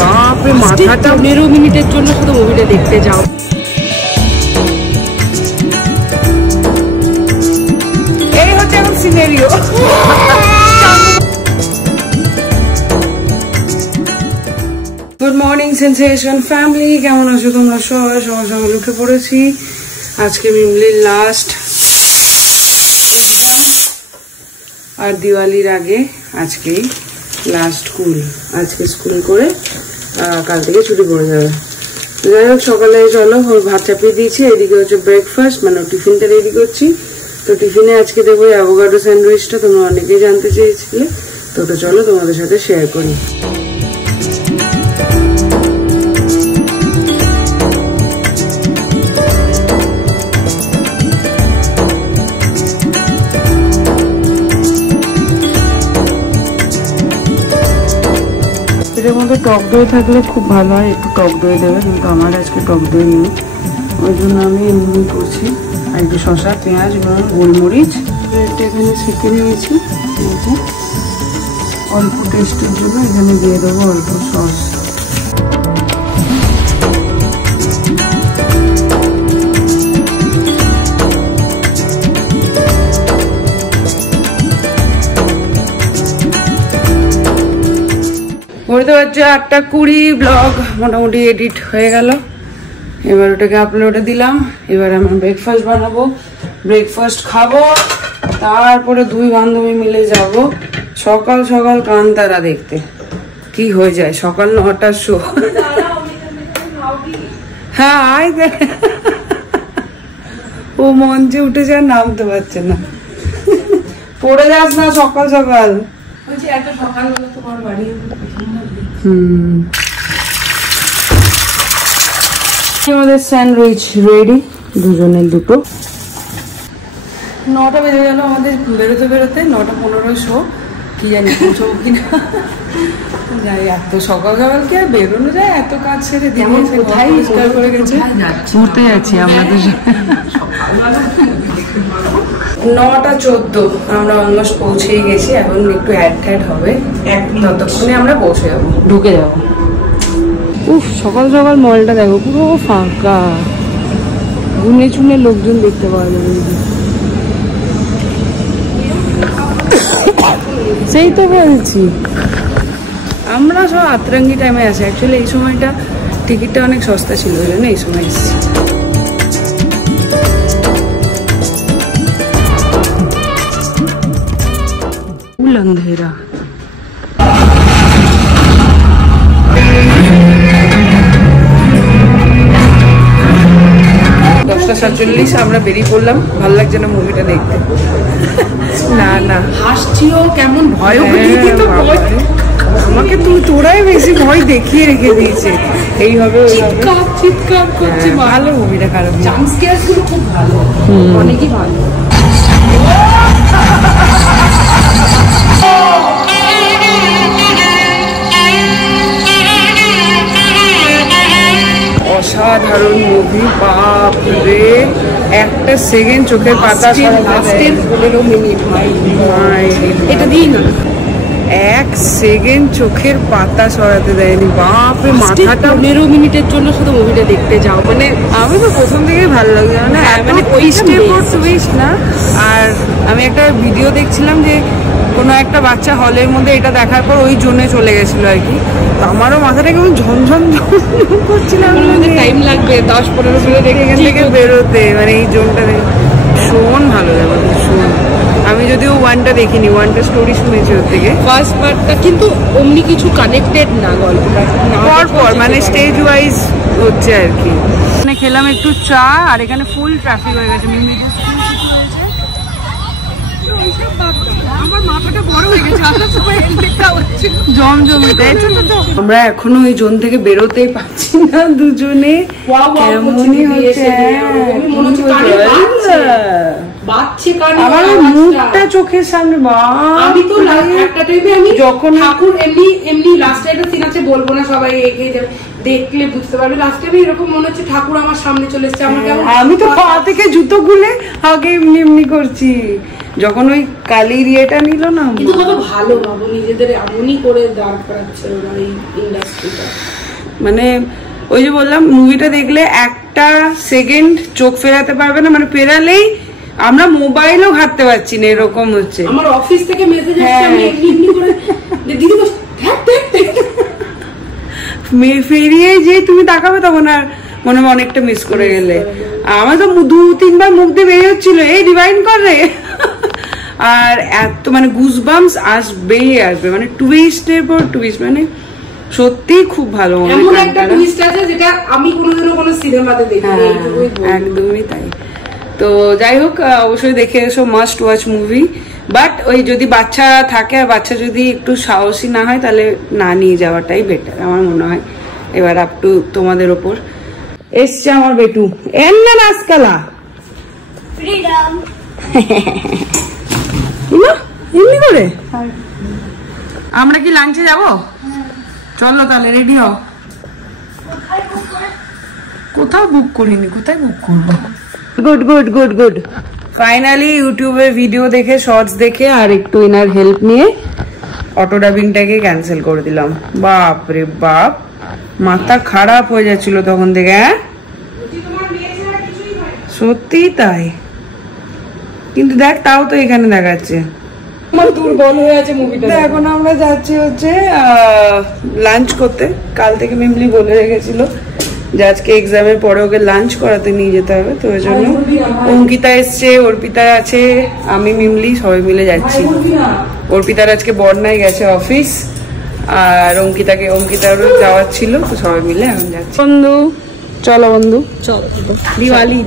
বাপরে মাথাটা 15 মিনিটের জন্য শুধু মুভিটা দেখতে যাও। এই হচ্ছে এখন scenario. Good morning sensation family, কেমন আছো তোমরা? সবাই সকাল উঠে পড়েছি। আজকে মিমলির লাস্ট এক্সাম আর দিওয়ালির আগে আজকেই লাস্ট স্কুল। আজকে স্কুল করে কাল থেকে ছুটি পড়ে যাবে। যাই হোক, সকালে চলো ওর ভাত চাপিয়ে দিয়েছি। এদিকে হচ্ছে ব্রেকফাস্ট, মানে টিফিনটা রেডি করছি। তো টিফিনে আজকে দেবো অ্যাভোকাডো স্যান্ডউইচটা, তোমরা অনেকেই জানতে চেয়েছিলে। তো চলো তোমাদের সাথে শেয়ার করি। এর মধ্যে টক দই থাকলে খুব ভালো হয়, একটু টক দই দেবে, কিন্তু আমার আজকে টক দই নেই, ওই জন্য আমি এমনি করছি। আর একটু শসা, পেঁয়াজ, গোলমরিচ এখানে ছেঁকে নিয়েছি। অল্প টেস্টের জন্য এখানে দিয়ে দেবো অল্প সস। ঘুরতে হচ্ছে 8:20, ব্লগ মোটামুটি এডিট হয়ে গেল। এবার ওটাকে আপলোডে দিলাম। এবার আমি ব্রেকফাস্ট বানাবো, ব্রেকফাস্ট খাবো, তারপরে দুই বান্ধবী মিলে যাব সকাল সকাল কান্তারা দেখতে। কি হয়ে যায় সকাল 9টার শো। হ্যাঁ আয়, ও মঞ্চে উঠে যায়, নামতে পারছে না। পড়ে যাস না সকাল সকাল। আমাদের স্যান্ডউইচ রেডি, দুজনের দুটো। 9টা বেজে গেল আমাদের বেরোতে বেরোতে। 9:15 শো, কি জানি পৌঁছবো কিনা। যাই, এত সকাল সকাল কি আর বেরোনো যায়? এত কাজ ছেড়ে দিয়ে কোথায় করে গেছে। ঘুরতে যাচ্ছি আমাদের 9:14, আমরা অলমোস্ট পৌঁছেই গেছি। এখন একটু অ্যাড হবে, ততক্ষণে আমরা পৌঁছে যাবো, ঢুকে যাবো। উফ, সকাল সকাল মলটা দেখো পুরো ফাঁকা, গুনে চুনে লোকজন দেখতে পাওয়া যাবে। সেই তো বলছি, আমরা সব আতরাঙ্গি টাইমে আসি। অ্যাকচুয়ালি এই সময়টা টিকিটটা অনেক সস্তা ছিল, ওই জন্য এই সময় এসেছি। अंधेरा 10:47 আমরা বেরিয়ে পড়লাম। ভালো লাগছে না মুভিটা দেখতে। না না, হাসছিও কেমন, ভয় দিত। আমাকে তোরাই বেশি ভয় দেখিয়ে রেখে দিয়েছে। এইভাবে চিৎকার করছে। ভালো মুভিটা, খারাপ জাম্প স্কেয়ার গুলো খুব ভালো, অনেকই ভালো। অসাধারণ মুভি, বাপ রে। একটা সেকেন্ড চোখের পাতা সরাতে, 15 মিনিট এটা দিই না, 1 সেকেন্ড চোখের পাতা সরাতে দেয়নি। বাপরে, মাথাটা 15 মিনিটের জন্য শুধু মুভিটা দেখতে যাও। মানে আমি তো প্রথম থেকে ভালো লাগছে, মানে টুইস্ট না। আর আমি একটা ভিডিও দেখছিলাম যে কোনো একটা বাচ্চা হলের মধ্যে এটা দেখার পর ওই জোনে চলে গেছিল আর কি। তো আমারও মাথাটা কেমন ঝনঝন করছিলাম, টাইম লাগবে 10-15 মিনিট এখান থেকে বেরোতে, মানে এই জোনটা ভীষণ ভালো লাগে, ভীষণ। আমি যদিও 1টা দেখিনি, 1টা স্টোরি শুনেছি ওর থেকে, ফার্স্ট পার্টটা, কিন্তু অমনি কিছু কানেক্টেড না গল্পটা, পর মানে স্টেজ ওয়াইজ হচ্ছে আর কি। মানে খেলাম একটু চা, আর এখানে ফুল ট্রাফিক হয়ে গেছে। মিমিদের স্কুল কিছু হয়েছে, আমার মাথাটা বড় হয়ে গেছে, জমজমিতে। আমরা এখনো ওই জোন থেকে বেরোতেই পাচ্ছি না দুজনে, কেমনই হচ্ছে। বাচ্চে কানে আমার মুখটা চোখের সামনে। আমি তো একটা টাইমে আমি যখন ঠাকুর এমনি লাস্টে একটা সিন আছে, বলবো না, সবাই এগিয়ে যাবে, দেখলে বুঝতে পারবে। লাস্টে আমি এরকম মনে হচ্ছে ঠাকুর আমার সামনে চলে এসেছে। আমার কেমন, আমি তো পা থেকে জুতো খুলে আগে এমনি এমনি করছি যখন ওই কালির ইয়েটা নিল না। কিন্তু কত ভালো ভাবো, নিজেদের এমনই করে দাঁড় করাচ্ছে ওরা এই ইন্ডাস্ট্রিটা। মানে ওই যে বললাম, মুভিটা দেখলে একটা সেকেন্ড চোখ ফেরাতে পারবে না, মানে ফেরালেই আমরা মোবাইলও ঘাটতে পারছি না, এরকম হচ্ছে। আমার অফিস থেকে মেসেজ আসছে, আমি এমনি এমনি করে দিদি ফেরিয়ে যে তুমি তাকাবে তখন আর মনে হয় অনেকটা মিস করে গেলে। আমার তো 2-3 বার মুখ দিয়ে বেরিয়ে হচ্ছিল, এই রিভাইন্ড করে। আর এত মানে গুজবাম্পস আসবেই আসবে, মানে টুইস্টের পর টুইস্ট, মানে সত্যি খুব ভালো। এমন একটা টুইস্ট আছে যেটা আমি কোনোদিনও কোনো সিনেমাতে দেখিনি। একদমই তাই। তো যাই হোক, অবশ্যই দেখে এসো, মাস্ট ওয়াচ মুভি। বাট ওই যদি বাচ্চা থাকে আর বাচ্চা যদি একটু সাহসী না হয় তাহলে না নিয়ে যাওয়াটাই বেটার আমার মনে হয়। এবার আপ টু তোমাদের ওপর। এসছে আমার বেটু, এর না নাচকালা এমনি করে। আমরা কি লাঞ্চে যাবো? চলো তাহলে, রেডি হও। কোথাও বুক করিনি, কোথায় বুক করবো? Good good good good. Finally ইউটিউবে ভিডিও দেখে, শর্টস দেখে আর একটু ইনার হেল্প নিয়ে অটো ডাবিংটাকে ক্যান্সেল করে দিলাম। বাপ রে বাপ, মাথা খারাপ হয়ে যাচ্ছিল তখন থেকে। হ্যাঁ সত্যি তাই, কিন্তু দেখ তাও তো এখানে দেখাচ্ছে দুর্বল হয়ে আছে মুভিটা। এখন আমরা যাচ্ছি হচ্ছে লাঞ্চ করতে। কাল থেকে মিমলি বলে রেখেছিল যে আজকে এক্সামের পরে ওকে লাঞ্চ করাতে নিয়ে যেতে হবে, তো ওই জন্য অঙ্কিতা এসছে, অর্পিতা আছে, আমি মিমলি সবাই মিলে যাচ্ছি। অর্পিতার আজকে বর্ণাই গেছে অফিস, আর অঙ্কিতারও যাওয়ার ছিল, তো সবাই মিলে এখন যাচ্ছি। বন্ধু চলো, বন্ধু চলো।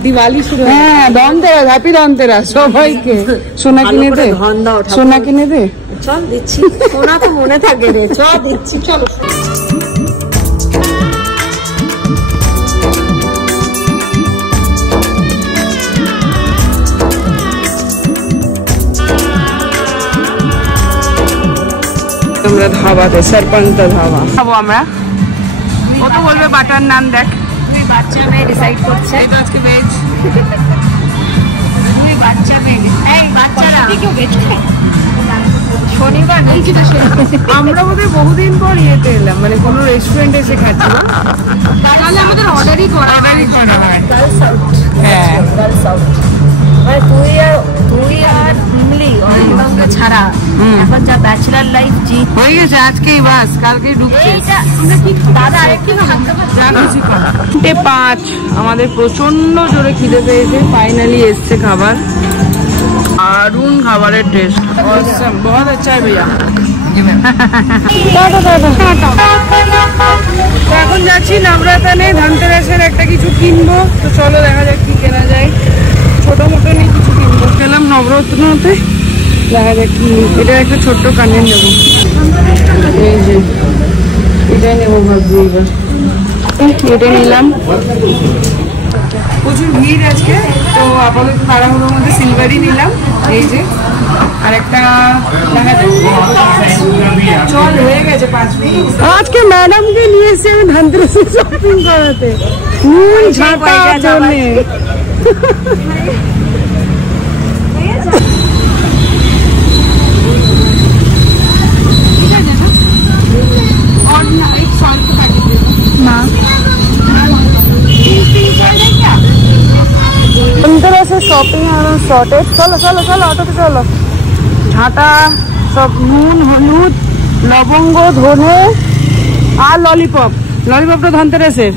দিওয়ালি শুরু। হ্যাঁ, ধনতেরাস, হ্যাপি ধনতেরাস সবাইকে। সোনা কিনে দে, সোনা কিনে দে। চল দিচ্ছি, সোনা তো মনে থাকে রে, চল দিচ্ছি, চলো। আমরা ধাবাতে, সরপঞ্চা ধাবা খাবো আমরা। ও তো বলবে বাটার নান। দেখ তুই বাচ্চা মেয়ে ডিসাইড করছে, এই তো আজকে ভেজ। তুই বাচ্চা মেয়ে, এই বাচ্চারা কি কেউ ভেজ খায়? শনিবার নেই যেটা, আমরা বোধহয় বহুদিন পর ইয়েতে এলাম, মানে কোনো রেস্টুরেন্টে এসে খাচ্ছি না, তাহলে আমাদের অর্ডারই করা হয়। হ্যাঁ মানে তুই আর মিমলি অনেক ছাড়া এখন যা ব্যাচেলার লাইফ জি হয়ে গেছে। আজকেই বাস, কালকেই ঢুকছে। দাদা আরেকটি 5 আমাদের প্রচন্ড জোরে খিদে পেয়েছে। ফাইনালি এসছে খাবার, দারুন খাবারের টেস্ট, অসম, বহুত আচ্ছা ভাইয়া। এখন যাচ্ছি নবরত্নে, ধনতেরাসের একটা কিছু কিনবো, তো চলো দেখা যাক কি কেনা যায়। ছোট মোটো নিয়ে কিছু কিনবো। গেলাম নবরত্নতে, দেখা যাক কি। এটা একটা ছোট্ট কানের নেবো, এই যে এটাই নেবো ভাবছি। এবার এটা নিলাম। প্রচুর ভিড় আজকে, তো আপাতত তাড়াহুড়োর মধ্যে সিলভারই নিলাম। এই যে আর একটা দেখা যাক, চল হয়ে গেছে 5 মিনিট। আজকে ম্যাডামকে নিয়ে এসে আমি ধনতেরাসে শপিং করাতে, নুন ঝাঁটা জন্য। ধনতেরাসের শপিং আর শর্টেজ। চলো চলো চলো, অটোতে চলো। ঝাঁটা সব, নুন, হলুদ, লবঙ্গ, ধনে আর ললিপপ। ললিপপটা ধনতেরাসের।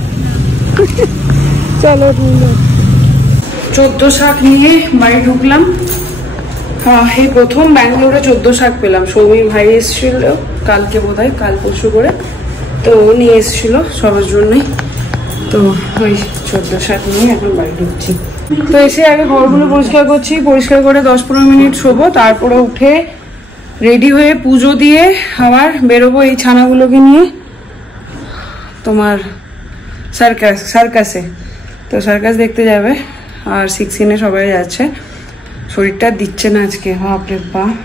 চলো 14 শাক নিয়ে বাড়ি ঢুকলাম। এই প্রথম ব্যাঙ্গালোরে 14 শাক পেলাম। সৌমির ভাই এসেছিল কালকে, বোধহয় কাল পরশু করে, তো ও নিয়ে এসেছিল সবার জন্যই। তো ওই 14 শাক নিয়ে এখন বাড়ি ঢুকছি। তো এসে আগে ঘরগুলো পরিষ্কার করছি, পরিষ্কার করে 10-15 মিনিট শোবো, তারপরে উঠে রেডি হয়ে পুজো দিয়ে আবার বেরোবো এই ছানাগুলোকে নিয়ে তোমার সার্কাসে। তো সার্কাস দেখতে যাবে, আর 16-এ সবাই যাচ্ছে। শরীরটা দিচ্ছে না আজকে, বাপরে বাপ।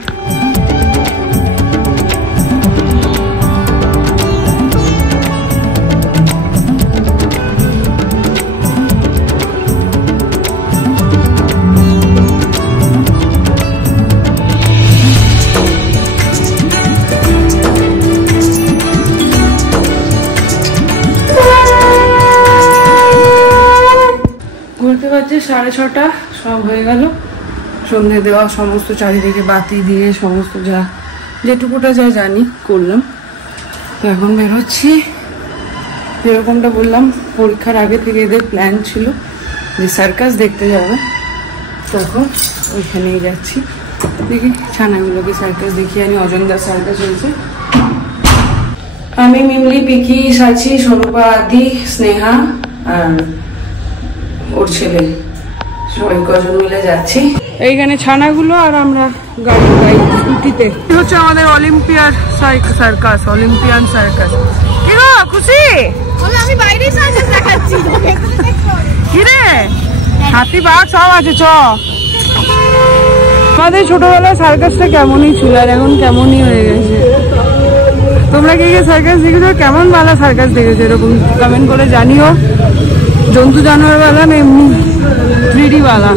ঘুরতে পারছে 6:30, সব হয়ে গেল। সন্ধে দেওয়া, সমস্ত চারিদিকে বাতি দিয়ে সমস্ত যা যেটুকুটা যা জানি করলাম। তো এখন বেরোচ্ছি। যেরকমটা বললাম, পরীক্ষার আগে থেকে এদের প্ল্যান ছিল যে সার্কাস দেখতে যাবে, তখন ওইখানেই যাচ্ছি। দেখি ছানাগুলোকে সার্কাস দেখিয়ে আনি। অজন্তার সার্কাস হয়েছে। আমি, মিমলি, পিকি, সাচি, স্বরূপা, আদি, স্নেহা আর ওর ছেলে, সবাই কজন মিলে যাচ্ছি। এইখানে ছানাগুলো আর আমরা স্কুটিতে। হচ্ছে আমাদের অলিম্পিয়ার সার্কাস, অলিম্পিয়ান সার্কাস। কি গো খুশি? আমি বাইরেই সার্কাস দেখাচ্ছি। কি রে, হাতি বাঘ সব আছে। চ, আমাদের ছোটবেলায় সার্কাসটা কেমনই ছিল আর এখন কেমনই হয়ে গেছে। তোমরা কি সার্কাস দেখেছো? কেমন বালা সার্কাস দেখেছো এরকম কমেন্ট করে জানিও। জন্তু জানোয়ার বালা না এমনি 3D বালা?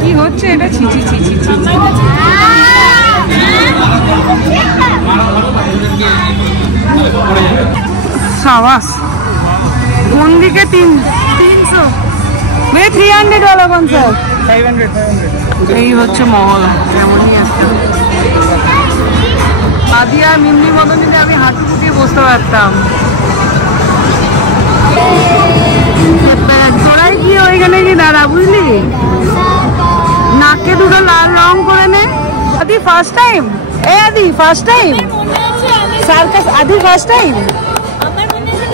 কি হচ্ছে এটা? ছিচি ছিচি ছিচি। সাবাস। কোন দিকে 300? 300 वाला कौन सा? 500। এই হচ্ছে মহল, এমনই একটা। আদি আর মিমনির মতন যদি আমি হাঁটু ফুটিয়ে বসতে পারতাম। তোরাই কি ওইখানে কি দাঁড়া, বুঝলি? নাকে দুটো লাল রং করে নে। আদি ফার্স্ট টাইম? এ Adi first time circus? Adi first time?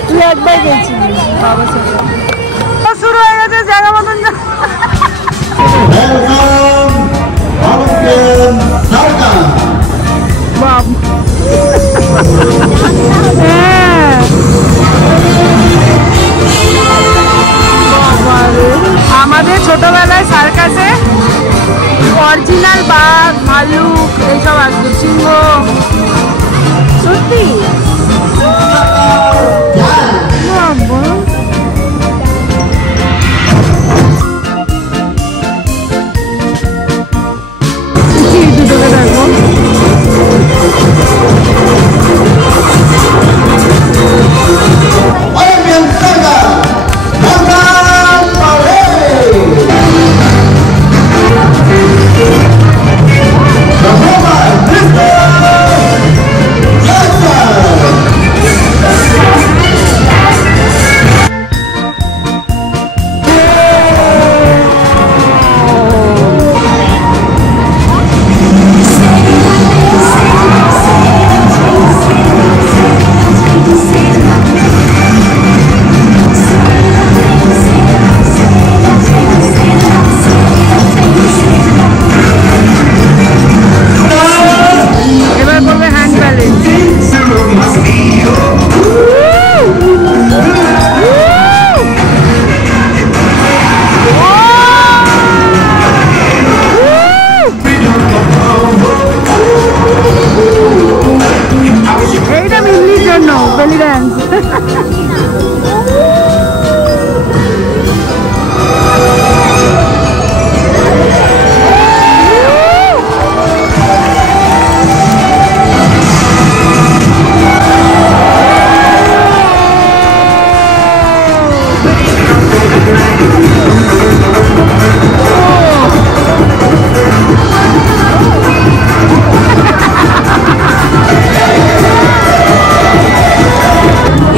তুই একবার গেছিলি বাবার সাথে। শুরু হয়ে গেছে জায়গা মতন। বাপ, আমাদের ছোটবেলায় সার্কাসে অরিজিনাল বাঘ, ভালুক এইসব আসতো, সিংহ। সত্যি দুটোকে দেখো।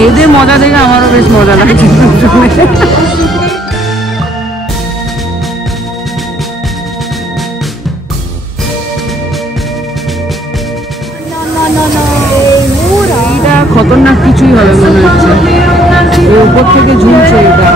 এদের মজা দেখে আমারও বেশ মজা লাগছে। এটা খতরনাক কিছুই হবে মনে হচ্ছে, এর উপর থেকে ঝুলছে এটা।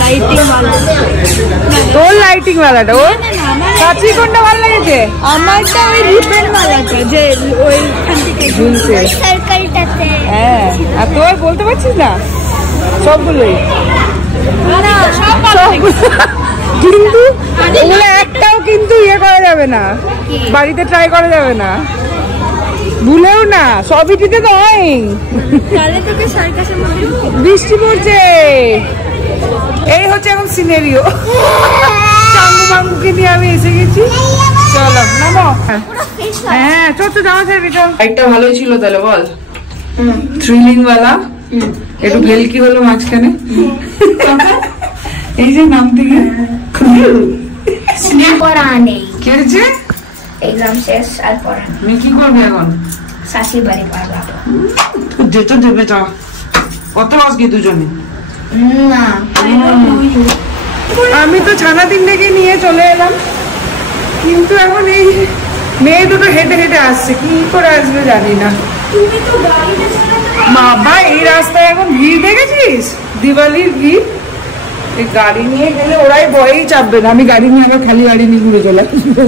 লাইটিং वाला তোর লাইটিং वालाটা ও কাচি কোনটা ভালো লেগেছে? আমারটা ওই রিপেন वालाটা যে ওইখান থেকে ঝুলছে সার্কেলটাতে। হ্যাঁ আর তোর বলতে পারছিস না সবগুলোই না কিন্তু ওগুলো একটাও কিন্তু ইয়ে করা যাবে না বাড়িতে ট্রাই করা যাবে না ভুলেও না সবইটিতে তো হয় তাহলে তোকে সার্কাসের মধ্যে বৃষ্টি পড়ছে এই হচ্ছে এখন সিনারিও চাঙ্গু মাঙ্গুকে নিয়ে আমি এসে গেছি চলো নামো হ্যাঁ চল তো যাওয়া যাবে চল একটা ভালোই ছিল তাহলে বল থ্রিলিং वाला একটু ভেলকি হলো মাঝখানে এই যে নাম থেকে পড়া নেই কি হয়েছে এক্সাম শেষ আর পড়া আমি কি করবে এখন শাশুড়ি বাড়ি পারবা যেটা দেবে চা কত আজকে দুজনে না আমি তো ছানা তিনটাকে নিয়ে চলে এলাম কিন্তু এখন এই মেয়ে দুটো হেঁটে হেঁটে আসছে কি করে আসবে জানি না বাবা এই রাস্তায় এখন ভিড় দেখেছিস দিওয়ালির ভিড় এই গাড়ি নিয়ে গেলে ওরাই ভয়েই চাপবে না আমি গাড়ি নিয়ে আবার খালি গাড়ি নিয়ে ঘুরে চলে আসবো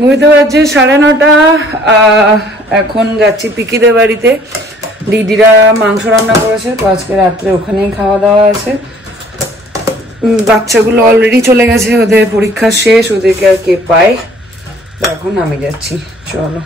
ঘুরতে পারছি 9:30 এখন যাচ্ছি পিকিদের বাড়িতে দিদিরা মাংস রান্না করেছে তো আজকে রাত্রে ওখানেই খাওয়া দাওয়া আছে বাচ্চাগুলো অলরেডি চলে গেছে ওদের পরীক্ষা শেষ ওদেরকে আর কে পায় এখন আমি যাচ্ছি চলো